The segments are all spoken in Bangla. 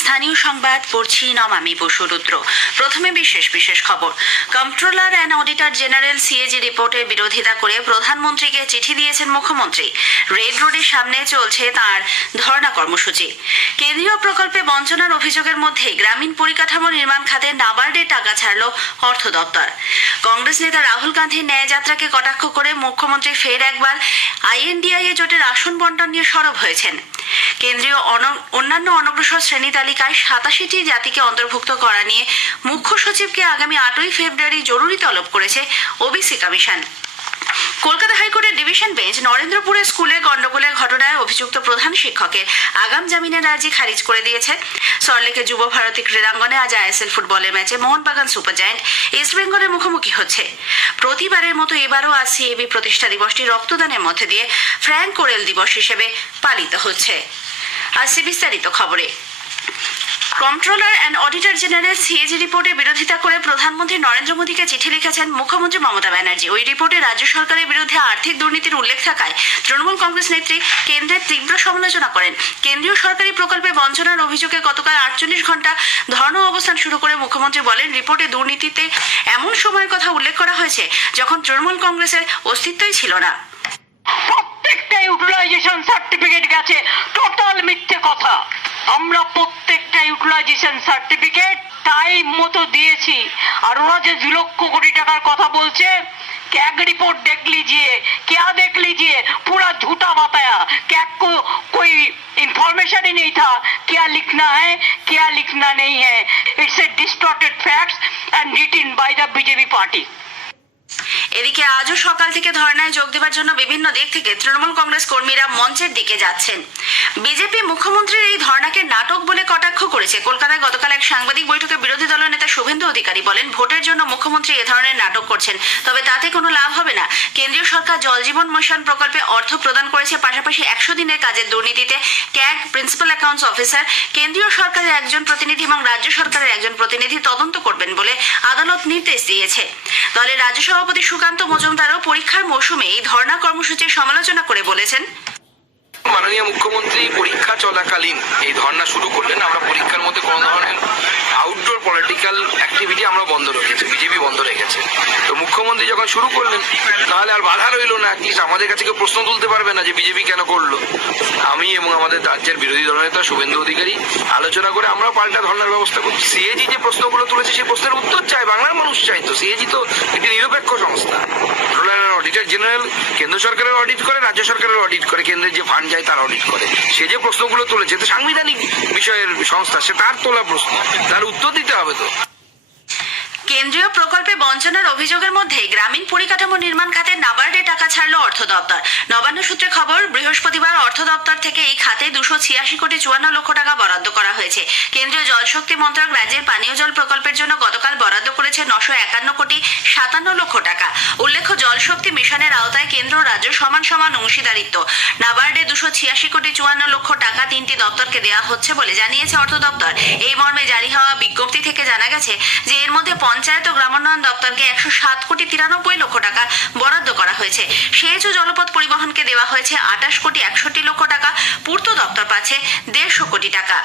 স্থানীয় সংবাদ, পড়ছি নমামি বসুরুদ্র প্রথমে বিশেষ বিশেষ খবর। Controller and auditor general CAG রিপোর্টের বিরোধিতা করে প্রধানমন্ত্রীকে চিঠি দিয়েছেন মুখ্যমন্ত্রী। রেড রোডের সামনে চলছে তার ধর্ণা কর্মসূচি। কেন্দ্রীয় প্রকল্পে বঞ্চনার অভিযোগের মধ্যে গ্রামীণ পরিকাঠামো নির্মাণ খাতে নাবার্ডের টাকা ছাড়ল অর্থ দপ্তর। কংগ্রেস নেতা রাহুল গান্ধীর ন্যায়যাত্রাকে কটাক্ষ করে মুখ্যমন্ত্রী ফের একবার আইএনডিআইএ জোটের আসন বন্টন নিয়ে সরব হয়েছেন। কেন্দ্রীয় অন- অন্যান্য অনগ্রসর শ্রেণি তালিকায় সাতাশিটি জাতিকে অন্তর্ভুক্ত করা নিয়ে মুখ্য সচিবকে আগামী আটই ফেব্রুয়ারি জরুরি তলব করেছে ওবিসি কমিশন। কলকাতা হাইকোর্টের ডিভিশন বেঞ্চ নরেন্দ্রপুরের স্কুলে গন্ডগোলের ঘটনায় অভিযুক্ত প্রধান শিক্ষকের আগাম জামিনের আর্জি খারিজ করে দিয়েছে। সরলেকে যুব ভারতী ক্রীড়াঙ্গনে আজ আইএসএল ফুটবলের ম্যাচে মোহনবাগান সুপার জায়েন্ট ইস্ট বেঙ্গলের মুখোমুখি হচ্ছে। প্রতিবারের মতো এবারও আজ সিএবি প্রতিষ্ঠা দিবসটি রক্তদানের মধ্যে দিয়ে ফ্র্যাঙ্ক কোরেল দিবস হিসেবে পালিত হচ্ছে। আসছে বিস্তারিত খবরে। Controller and auditor general CAG রিপোর্টের বিরোধিতা করে প্রধানমন্ত্রী নরেন্দ্র মোদীকে চিঠি লিখেছেন মুখ্যমন্ত্রী মমতা ব্যানার্জি। ওই রিপোর্টে রাজ্য সরকারের বিরুদ্ধে আর্থিক দুর্নীতির উল্লেখ থাকায় তৃণমূল কংগ্রেস নেত্রী কেন্দ্রের তীব্র সমালোচনা করেন। কেন্দ্রীয় সরকারি প্রকল্পে বঞ্চনার অভিযোগে গতকাল আটচল্লিশ ঘণ্টা ধর্ণা অবস্থান শুরু করে মুখ্যমন্ত্রী বলেন রিপোর্টে দুর্নীতিতে এমন সময়ের কথা উল্লেখ করা হয়েছে যখন তৃণমূল কংগ্রেসের অস্তিত্বই ছিল না। প্রত্যেকটা ইউটিলাইজেশন সার্টিফিকেট গেছে টোটাল মিথ্যে কথা। আমরা প্রত্যেকটা ইউটিলাইজেশন সার্টিফিকেট টাইম মতো দিয়েছি আর ওরা যে দু লক্ষ কোটি টাকার কথা বলছে कैग रिपोर्ट देख लीजिए क्या देख लीजिए पूरा झूठा बताया क्या को कोई इंफॉर्मेशन ही नहीं था क्या लिखना है क्या लिखना नहीं है it's a distorted facts and written by the BJP party এদিকে আজও সকাল থেকে ধর্নায় যোগ দেওয়ার জন্য বিভিন্ন দিক থেকে তৃণমূল কংগ্রেস কর্মীরা মঞ্চের দিকে যাচ্ছেন। বিজেপি মুখ্যমন্ত্রীর এই ধর্নাকে নাটক বলে কটাক্ষ করেছে। কলকাতায় গতকাল এক সাংবাদিক বৈঠকে বিরোধী দলের নেতা শুভেন্দু অধিকারী বলেন, ভোটের জন্য মুখ্যমন্ত্রী এ ধরনের নাটক করছেন, তবে তাতে কোনো লাভ হবে না। কেন্দ্রীয় সরকার জল জীবন মিশন প্রকল্পে অর্থ প্রদান করেছে, পাশাপাশি একশো দিনের কাজের দুর্নীতিতে ক্যাগ প্রিন্সিপাল অ্যাকাউন্টস অফিসার। কেন্দ্রীয় সরকারের একজন প্রতিনিধি এবং রাজ্য সরকারের একজন প্রতিনিধি তদন্ত করবেন বলে আদালত নির্দেশ দিয়েছে। দলের রাজ্য সভাপতি সুকান্ত মজুমদারও পরীক্ষার মৌসুমে এই ধর্ণা কর্মসূচির সমালোচনা করে বলেছেন। মাননীয় মুখ্যমন্ত্রী, পরীক্ষা চলাকালীন এই ধর্ণা শুরু করলেন। আমরা পরীক্ষার মধ্যে কোনো ধরনের আউটডোর পলিটিক্যাল অ্যাক্টিভিটি আমরা বন্ধ রেখেছি, বিজেপি বন্ধ রেখেছে। তো মুখ্যমন্ত্রী যখন শুরু করলেন, তাহলে আর বাধা রইল না অ্যাটলিস্ট আমাদের কাছে কেউ প্রশ্ন তুলতে পারবে না যে বিজেপি কেন করল। আমি এবং আমাদের রাজ্যের বিরোধী দলনেতা শুভেন্দু অধিকারী আলোচনা করে আমরা পাল্টা ধর্ণার ব্যবস্থা করছি। সিএজি যে প্রশ্নগুলো তুলেছে, সেই প্রশ্নের উত্তর চাই বাংলার মানুষ চাই তো। সিএজি তো একটি নিরপেক্ষ সংস্থা। অডিটর জেনারেল কেন্দ্র সরকারের অডিট করে, রাজ্য সরকারের অডিট করে, কেন্দ্রের যে ফান্ড যায়, তার অডিট করে। সে যে প্রশ্নগুলো তুলেছে সাংবিধানিক বিষয়ের সংস্থা, সে তার তোলা প্রশ্ন। তার উত্তর দিতে হবে তো। কেন্দ্রীয় প্রকল্পে বঞ্চনার অভিযোগের মধ্যে গ্রামীণ পরিকাঠামো নির্মাণ খাতে নাবার্ডে টাকা ছাড়ল অর্থ দপ্তর। নবান্ন সূত্রে খবর, বৃহস্পতিবার অর্থ দপ্তর থেকে এই খাতে দুশো ছিয়াশি কোটি চুয়ান্ন লক্ষ টাকা বরাদ্দ করা হয়েছে। কেন্দ্রীয় জলশক্তি মন্ত্রক রাজ্যের পানীয় জল প্রকল্পের জন্য গতকাল বরাদ্দ করেছে নশো একান্ন কোটি সাতান্ন লক্ষ টাকা। উল্লেখ্য জলশক্তি মিশনের আওতায় কেন্দ্র রাজ্য সমান সমান অংশীদারিত্ব। নাবার্ডে দুশো ছিয়াশি কোটি চুয়ান্ন লক্ষ টাকা তিনটি দপ্তরকে দেওয়া হচ্ছে বলে জানিয়েছে অর্থ দপ্তর। এই মর্মে জারি হওয়া বিজ্ঞপ্তি থেকে জানা গেছে যে এর মধ্যে পঞ্চায়েত ও গ্রামোন্নয়ন দপ্তরকে একশো সাত কোটি তিরানব্বই লক্ষ টাকা বরাদ্দ করা হয়েছে। সেচ ও জলপথ পরিবহনকে দেওয়া হয়েছে আটাশ কোটি একষট্টি লক্ষ টাকা। পূর্ত দপ্তর পাচ্ছে দেড়শো কোটি টাকা।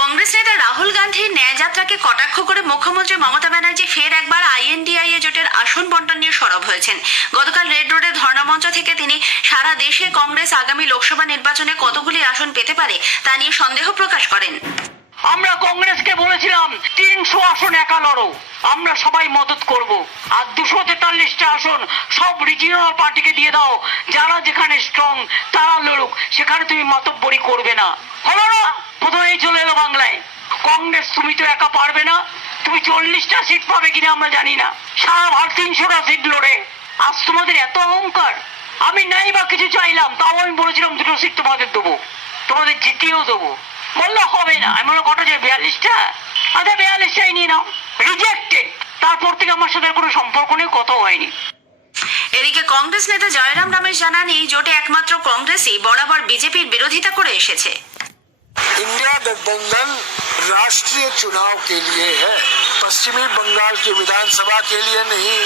কংগ্রেস নেতা রাহুল গান্ধীর ন্যায়যাত্রাকে কটাক্ষ করে মুখ্যমন্ত্রী মমতা ব্যানার্জি ফের একবার আইএনডিআইএ জোটের আসন বন্টন নিয়ে সরব হয়েছেন। গতকাল রেড রোডে ধর্ণামঞ্চ থেকে তিনি, সারা দেশে কংগ্রেস আগামী লোকসভা নির্বাচনে কতগুলি আসন পেতে পারে তা নিয়ে সন্দেহ প্রকাশ করেন। আমরা কংগ্রেসকে বলেছিলাম, তিনশো আসন একা লড়ো। আমরা সবাই মদত করব। আর দুশো তেতাল্লিশটা আসন সব রিজিওনাল পার্টিকে দিয়ে দাও। যারা যেখানে স্ট্রং তারা লড়ুক। সেখানে তুমি মাতব্বরি করবে না। হলো না? প্রথমেই চলে এলো বাংলায়। কংগ্রেস, তুমি তো একা পারবে না। তুমি চল্লিশটা সিট পাবে কিনা আমরা জানি না। সারা ভারত তিনশোটা সিট লড়ে। আজ তোমাদের এত অহংকার। আমি নাই বা কিছু চাইলাম, তাও আমি বলেছিলাম দুটো সিট তোমাদের দেবো। তোমাদের জিতিয়েও দেবো। বললো হবে না আমি মনে কটা যে বিয়াল্লিশটা আচ্ছা বিয়াল্লিশটাই নিয়ে নাও রিজেক্টেড তারপর থেকে আমার সাথে আর কোনো সম্পর্ক নেই কথা হয়নি এদিকে কংগ্রেস নেতা জয়রাম রমেশ জানান এই জোটে একমাত্র কংগ্রেসই বরাবর বিজেপির বিরোধিতা করে এসেছে इंडिया गठबंधन राष्ट्रीय चुनाव के लिए है पश्चिमी बंगाल के विधानसभा के लिए नहीं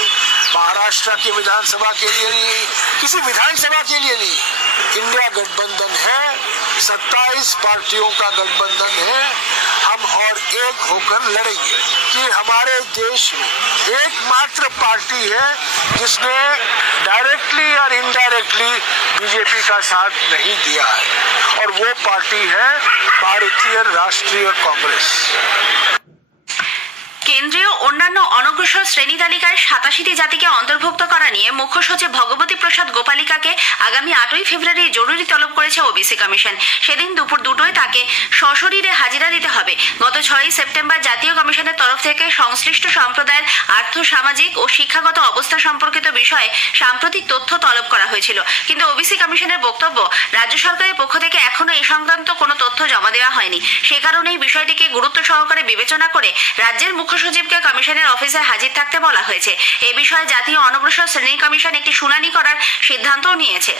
महाराष्ट्र के विधानसभा के लिए नहीं किसी विधानसभा के लिए नहीं इंडिया गठबंधन है सत्ताईस पार्टियों का गठबंधन है हम और एक होकर लड़ेंगे कि हमारे देश में एकमात्र पार्टी है जिसने डायरेक्टली और इनडायरेक्टली बीजेपी का साथ नहीं दिया है और वो पार्टी है भारतीय राष्ट्रीय कांग्रेस কেন্দ্রীয় অন্যান্য অনগ্রসর শ্রেণি তালিকায় সাতাশিটি জাতিকে অন্তর্ভুক্ত করা নিয়ে মুখ্য সচিব ভগবতী প্রসাদ গোপালিকাকে আগামী আটই ফেব্রুয়ারি জরুরি তলব করেছে ওবিসি কমিশন। সেদিন দুপুর দুটোয় তাকে সশরীরে হাজিরা দিতে হবে। গত ছয়ই সেপ্টেম্বর জাতীয় কমিশনের তরফ থেকে সংশ্লিষ্ট সম্প্রদায়ের আর্থ, সামাজিক ও শিক্ষাগত অবস্থা সম্পর্কিত বিষয়ে সাম্প্রতিক তথ্য তলব করা হয়েছিল। কিন্তু ওবিসি কমিশনের বক্তব্য, রাজ্য সরকারের পক্ষ থেকে এখনও এ সংক্রান্ত কোনো তথ্য জমা দেওয়া হয়নি। সে কারণেই বিষয়টিকে গুরুত্ব সহকারে বিবেচনা করে রাজ্যের মুখ্য সচিবকে কমিশনের অফিসে হাজির থাকতে বলা হয়েছে। এ বিষয়ে জাতীয় অনগ্রসর শ্রেণি কমিশন একটি শুনানি করার সিদ্ধান্তও নিয়েছে।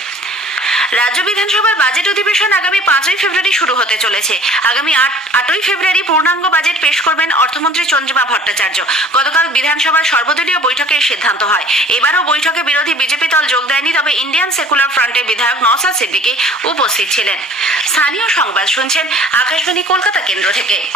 রাজ্য বিধানসভার বাজেট অধিবেশন আগামী পাঁচই ফেব্রুয়ারি শুরু হতে চলেছে। আগামী আট, আটই ফেব্রুয়ারি পূর্ণাঙ্গ বাজেট পেশ করবেন অর্থমন্ত্রী চন্দ্রিমা ভট্টাচার্য। গতকাল বিধানসভার সর্বদলীয় বৈঠকে সিদ্ধান্ত হয়। এবারও বৈঠকে বিরোধী বিজেপি দল যোগ দেয়নি, তবে ইন্ডিয়ান সেকুলার ফ্রন্টের বিধায়ক নওসাদ সিদ্দিকী উপস্থিত ছিলেন। স্থানীয় সংবাদ শুনছেন আকাশবাণী কলকাতা কেন্দ্র থেকে।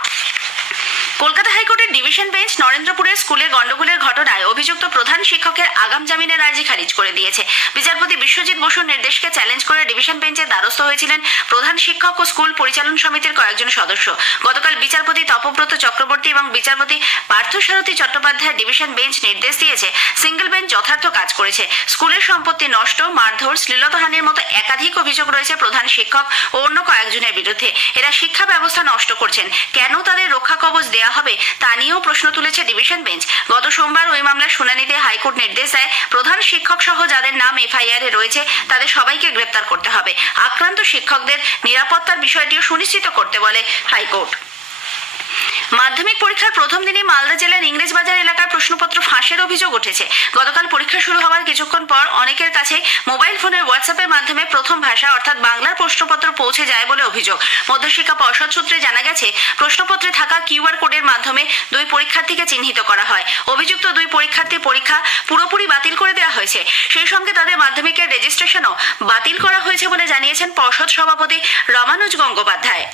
কলকাতা হাইকোর্টের ডিভিশন বেঞ্চ নরেন্দ্রপুরের স্কুলে গন্ডগোলের ঘটনায় অভিযুক্ত প্রধান শিক্ষকের আগাম জামিনের আর্জি খারিজ করে দিয়েছে। বিচারপতি বিশ্বজিৎ বসুর নির্দেশকে চ্যালেঞ্জ করে ডিভিশন বেঞ্চের দ্বারস্থ হয়েছিলেন প্রধান শিক্ষক ও স্কুল পরিচালন সমিতির কয়েকজন সদস্য। গতকাল বিচারপতি তপব্রত চক্রবর্তী এবং বিচারপতি পার্থসারথী চট্টোপাধ্যায় ডিভিশন বেঞ্চ নির্দেশ দিয়েছে সিঙ্গেল বেঞ্চ যথার্থ কাজ করেছে। স্কুলের সম্পত্তি নষ্ট, মারধর শ্লীলতাহানির মতো একাধিক অভিযোগ রয়েছে প্রধান শিক্ষক ও অন্য কয়েকজনের বিরুদ্ধে। এরা শিক্ষা ব্যবস্থা নষ্ট করছেন। কেন তাদের রক্ষা কবচ দেয়া হবে তা নিয়েও প্রশ্ন তুলেছে ডিভিশন বেঞ্চ। গত সোমবার ওই মামলার শুনানিতে হাইকোর্ট নির্দেশ দেয়, প্রধান শিক্ষক সহ যাদের নাম এফআইআর এ রয়েছে, তাদের সবাইকে গ্রেপ্তার করতে হবে। আক্রান্ত শিক্ষকদের নিরাপত্তার বিষয়টিও সুনিশ্চিত করতে বলে হাইকোর্ট। মাধ্যমিক পরীক্ষার প্রথম দিনে মালদা জেলার ইংরেজবাজার এলাকার প্রশ্নপত্র ফাঁসের অভিযোগ উঠেছে। গতকাল পরীক্ষা শুরু হওয়ার কিছুক্ষণ পর অনেকের কাছে মোবাইল ফোনের হোয়াটসঅ্যাপের মাধ্যমে প্রথম ভাষা অর্থাৎ বাংলার প্রশ্নপত্র পৌঁছে যায় বলে অভিযোগ। মধ্যশিক্ষা পর্ষদ সূত্রে জানা গেছে, প্রশ্নপত্রে থাকা কিউআর কোডের মাধ্যমে দুই পরীক্ষার্থীকে চিহ্নিত করা হয়। অভিযুক্ত দুই পরীক্ষার্থীর পরীক্ষা পুরোপুরি বাতিল করে দেওয়া হয়েছে। সেই সঙ্গে তাদের মাধ্যমিকের রেজিস্ট্রেশনও বাতিল করা হয়েছে বলে জানিয়েছেন পর্ষদ সভাপতি রমানুজ গঙ্গোপাধ্যায়।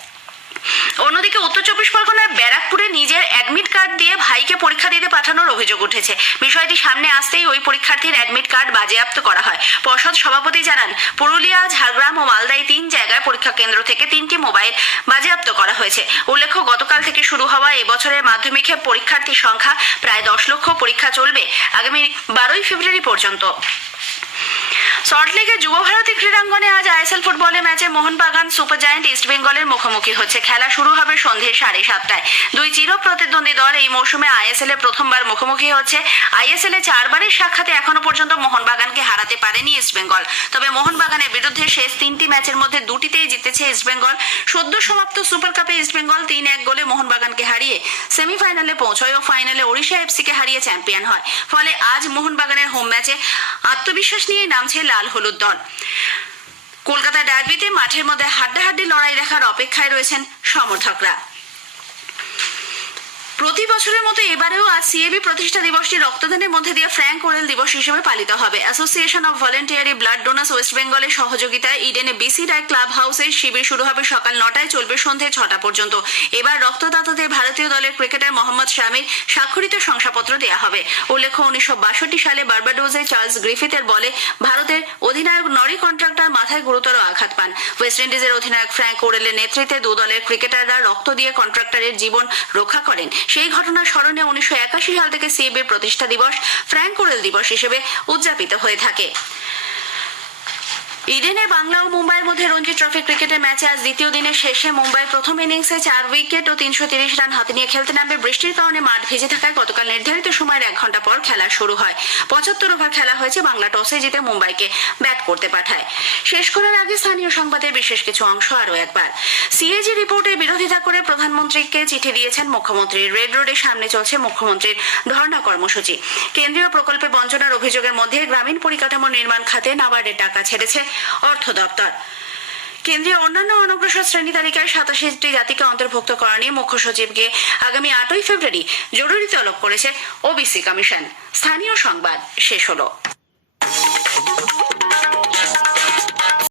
অন্যদিকে উত্তর চব্বিশ পরগনার ব্যারাকপুরে নিজের অ্যাডমিট কার্ড দিয়ে ভাইকে পরীক্ষা দিতে পাঠানোর অভিযোগ উঠেছে। বিষয়টি সামনে আসতেই ওই পরীক্ষার্থীর অ্যাডমিট কার্ড বাজেয়াপ্ত করা হয়। পর্ষদ সভাপতি জানান, পুরুলিয়া, ঝাড়গ্রাম ও মালদায় তিন জায়গায় পরীক্ষা কেন্দ্র থেকে তিনটি মোবাইল বাজেয়াপ্ত করা হয়েছে। উল্লেখ্য, গতকাল থেকে শুরু হওয়া এবছরের মাধ্যমিকে পরীক্ষার্থীর সংখ্যা প্রায় দশ লক্ষ পরীক্ষা চলবে আগামী বারোই ফেব্রুয়ারি পর্যন্ত। সল্টলেকের যুবভারতী ক্রীড়াঙ্গনে আজ আইএসএল ফুটবলের ম্যাচে মোহনবাগান সুপার জায়ান্ট ইস্ট বেঙ্গলের মুখোমুখি হচ্ছে। খেলা শুরু হবে সন্ধে সাড়ে সাতটায়। দুই চির প্রতিদ্বন্দ্বী দল এই মৌসুমে আইএসএল এ প্রথমবার মুখোমুখি হচ্ছে। আইএসএল এ চারবারের সাক্ষাতে এখনও পর্যন্ত মোহনবাগানকে হারাতে পারেনি ইস্ট বেঙ্গল। তবে মোহনবাগানের বিরুদ্ধে শেষ তিনটি ম্যাচের মধ্যে দুটিতেই জিতেছে ইস্ট বেঙ্গল। সদ্য সমাপ্ত সুপার কাপে ইস্ট বেঙ্গল তিন এক গোলে মোহনবাগানকে হারিয়ে সেমিফাইনালে পৌঁছয় ও ফাইনালে ওড়িশা এফসিকে হারিয়ে চ্যাম্পিয়ন হয়। ফলে আজ মোহনবাগানের হোম ম্যাচে আত্মবিশ্বাস নিয়ে নামছে লাল হলুদ দল। কলকাতা ডার্বিতে মাঠের মধ্যে হাড্ডাহাড্ডি লড়াই দেখার অপেক্ষায় রয়েছেন সমর্থকরা। প্রতি বছরের মতো এবারেও আজ সিএবি প্রতিষ্ঠা দিবসটি রক্তদানের মধ্যে দিয়ে ফ্র্যাঙ্ক ওরেল দিবস হিসেবে পালিত হবে। Association of voluntary blood donors west বেঙ্গলের সহযোগিতায় ইডেনে বিসি রায় ক্লাব হাউসে শিবির শুরু হবে সকাল নটায়, চলবে সন্ধে ছটা পর্যন্ত। এবার রক্তদাতাদের ভারতীয় দলের ক্রিকেটার মোহাম্মদ শামির স্বাক্ষরিত শংসাপত্র দেওয়া হবে। উল্লেখ্য, উনিশশো বাষট্টি সালে বার্বাডোজে চার্লস গ্রিফিথের বলে, ভারতের অধিনায়ক নরি কন্ট্রাক্টর মাথায় গুরুতর আঘাত পান। ওয়েস্ট ইন্ডিজের অধিনায়ক ফ্র্যাঙ্ক ওরেলের নেতৃত্বে দু দলের ক্রিকেটাররা রক্ত দিয়ে কন্ট্রাক্টরের জীবন রক্ষা করেন। সেই ঘটনা স্মরণে উনিশশো একাশি সাল থেকে সিএবির প্রতিষ্ঠা দিবস, ফ্র্যাঙ্ক ওরেল দিবস হিসেবে উদযাপিত হয়ে থাকে। ইডেনের বাংলা ও মুম্বাইয়ের মধ্যে রঞ্জি ট্রফি ক্রিকেটের ম্যাচে আজ দ্বিতীয় দিনের শেষে মুম্বাই প্রথম ইনিংসে চার উইকেট ও তিনশো তিরিশ রান হাতে নিয়ে খেলতে নামবে বৃষ্টির কারণে মাঠ ভিজে থাকায় গতকাল নির্ধারিত সময়ের এক ঘণ্টা পর খেলা শুরু হয়। পঁচাত্তর ওভার খেলা হয়েছে বাংলা টসে জিতে মুম্বাইকে ব্যাট করতে পাঠায়। শেষ করার আগে স্থানীয় সংবাদের বিশেষ কিছু অংশ আরও একবার। সিএজি রিপোর্টের বিরোধিতা করে প্রধানমন্ত্রীকে চিঠি দিয়েছেন মুখ্যমন্ত্রী। রেড রোডের সামনে চলছে মুখ্যমন্ত্রীর ধর্ণা কর্মসূচি। কেন্দ্রীয় প্রকল্পে বঞ্চনার অভিযোগের মধ্যে গ্রামীণ পরিকাঠামো নির্মাণ খাতে নাবার্ডের টাকা ছেড়েছে অর্থ দপ্তর। কেন্দ্রীয় অন্যান্য অনগ্রসর শ্রেণি তালিকায় সাতাশিটি জাতিকে অন্তর্ভুক্ত করা নিয়ে মুখ্য সচিবকে আগামী আটই ফেব্রুয়ারি জরুরি তলব করেছে ওবিসি কমিশন। স্থানীয় সংবাদ শেষ হলো।